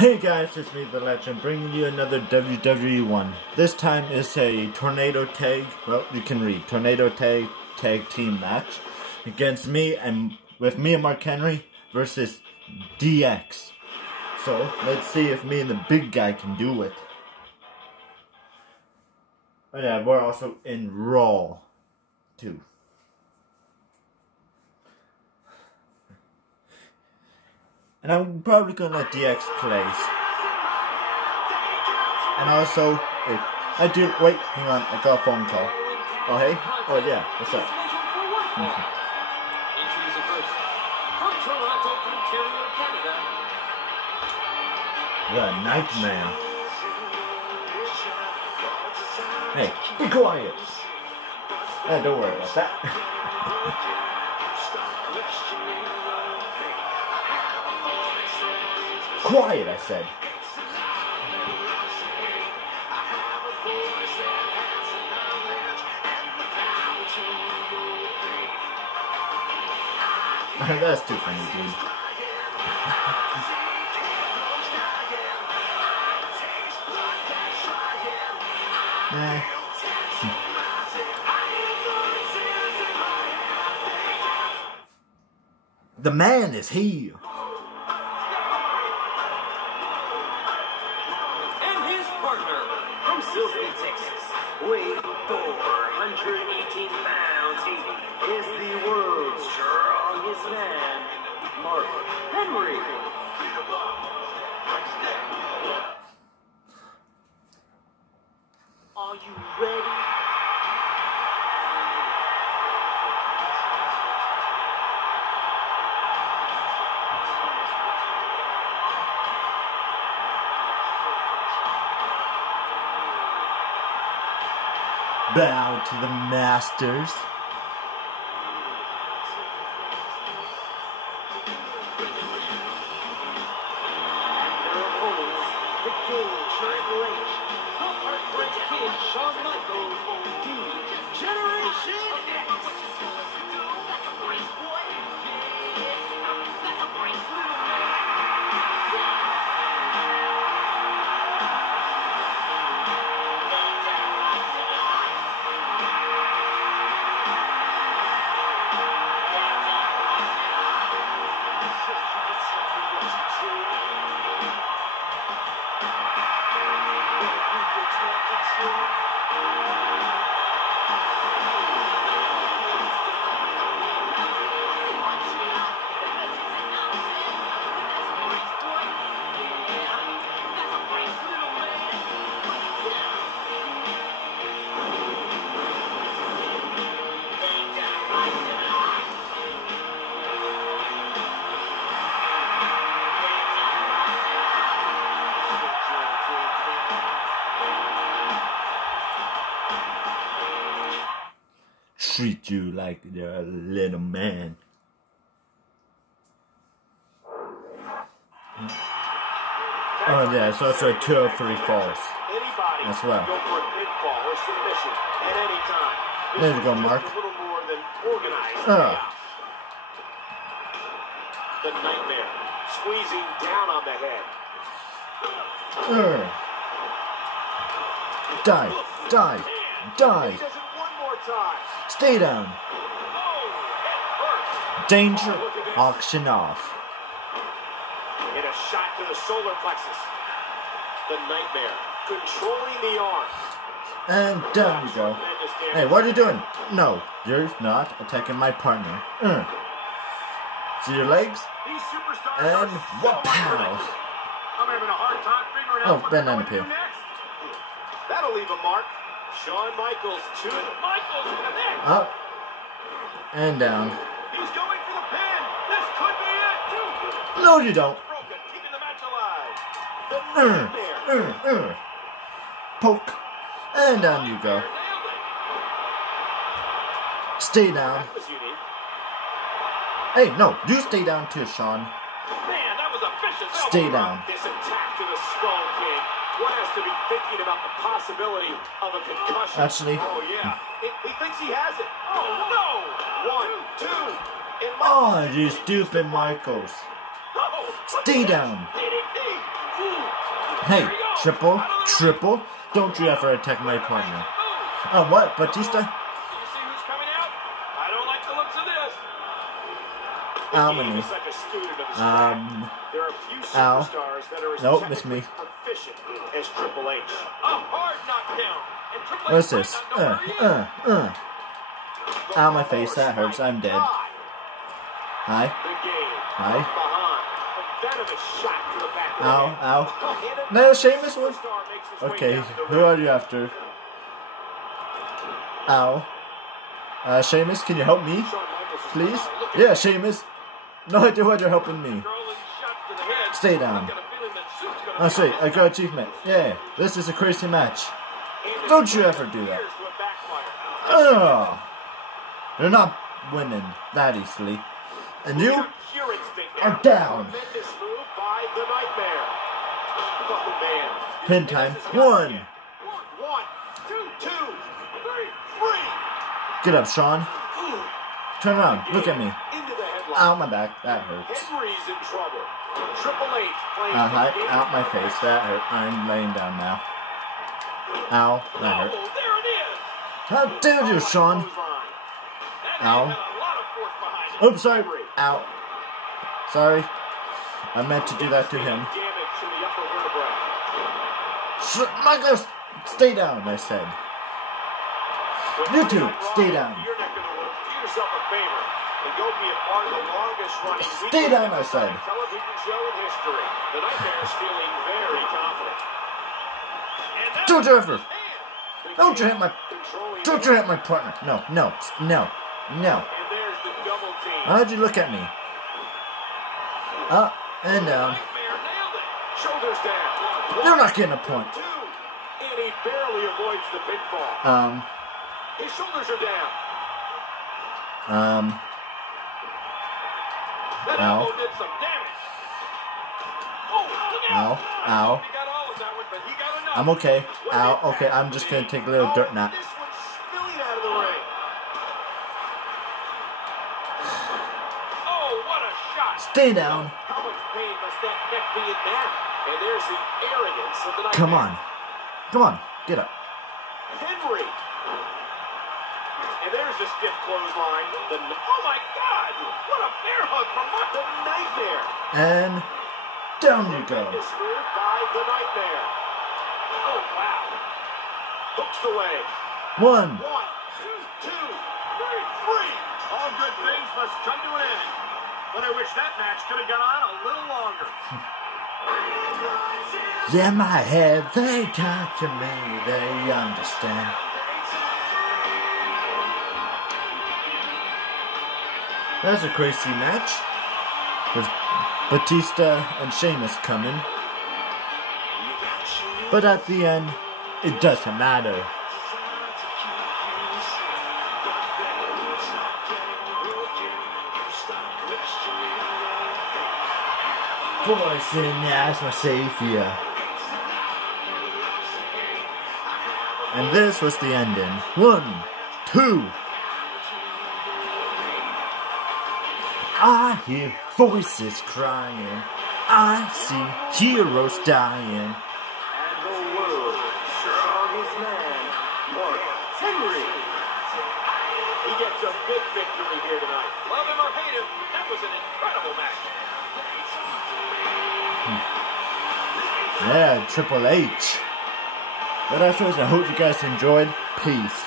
Hey guys, it's me, The Legend, bringing you another WWE one. This time is a tornado tag, well, you can read, tornado tag team match against me and Mark Henry versus DX. So, let's see if me and the big guy can do it. Oh yeah, we're also in Raw, too. And I'm probably gonna let DX play. And also, if I do, wait, hang on, I got a phone call. Oh hey? Oh yeah, what's up? The Nightmare. Hey, be quiet. Don't worry about that. Quiet, I said. That's too funny, dude. Nah. The man is here. Silsbee, Texas, weighing 418 pounds, he is the world's strongest man, Mark Henry. Are you ready? Bow to the masters. Their opponents, the King, Triple H, the Heartbreak Kid, Shawn Michaels, D Generation. Treat you like you're a little man. Oh yeah, it's also a 2 or 3 falls as well. There you go, Mark. The Nightmare squeezing down on the head. Die, die, die. Stay down. Danger. Auction off. In a shot to the solar plexus. The Nightmare controlling the arm. And down we go. Hey, what are you doing? No, you're not attacking my partner. See your legs? And what pow? I'm having a hard time figuring out what's going to do next. That'll leave a mark. Shawn Michaels to Michaels connect. Up and down. He's going for the pin. This could be it. No, you don't. Broken, keeping the match alive. The Nightmare. Poke. And down you go. Stay down. That was unique. Hey, no, you stay down too, Shawn. Man, that was a vicious Stay elbow down. drop. This attack to the Skull King. One has to be thinking about the possibility of a concussion. Actually. Oh, yeah. He thinks he has it. Oh, no. 1, 2. And Oh, you stupid Michaels. Oh, Stay down. DDT. Hey, triple. Don't you ever attack my partner. Oh, what? Batista? You see who's coming out? I don't like the looks of this. Ow, Such a student of the strap. There are a few superstars that are as nope, miss me. proficient as Triple H. A hard knockdown. And Triple H What's this? Ow, my face. That hurts. I'm dead. Hi. Hi. Ow. No, Sheamus was. Okay, who are you after? Ow. Sheamus, can you help me? Please? Yeah, Sheamus. No idea why you're helping me. Stay down. Oh, sweet. I got achievement. Yeah, this is a crazy match. Don't you ever do that. Ugh. You're not winning that easily. And you are down. Pin time. 1. Get up, Sean. Turn around. Look at me. Ow, my back. That hurts. Hi. Out my face. That hurt. I'm laying down now. Ow. That hurt. How dare you, Sean? Ow. Oops, sorry. Ow. Sorry. I meant to do that to him. Michael, stay down, I said. You two, stay down. Stay down, I said. Don't you ever. Don't you hit my partner. No. How'd you look at me? Up and down. You're not getting a point. And he barely avoids the pinfall. His shoulders are down. That elbow did some damage. Oh, look out. Ow. He got all of that one, but he got enough. I'm okay. Ow. Okay, I'm just gonna take a little dirt nap. This one's spilling out of the ring. Oh, what a shot. Stay down. How much pain must that neck be in now? And there's the arrogance of the night. Come on. Get up. Henry. And there's a stiff clothesline. Oh my God! What a bear hug from the Nightmare. And down you go. By the Nightmare. Oh wow! Hooks the leg. 1, 2, 3. All good things must come to an end. But I wish that match could have gone on a little longer. Yeah, my head, they talk to me, they understand. That's a crazy match. With Batista and Sheamus coming. But at the end, it doesn't matter. Poison as my savior. And this was the ending. 1, 2. I hear voices crying. I see heroes dying. And the world's strongest man, Mark Henry. He gets a big victory here tonight. Love him or hate him, that was an incredible match. Yeah, Triple H. But afterwards, I hope you guys enjoyed. Peace.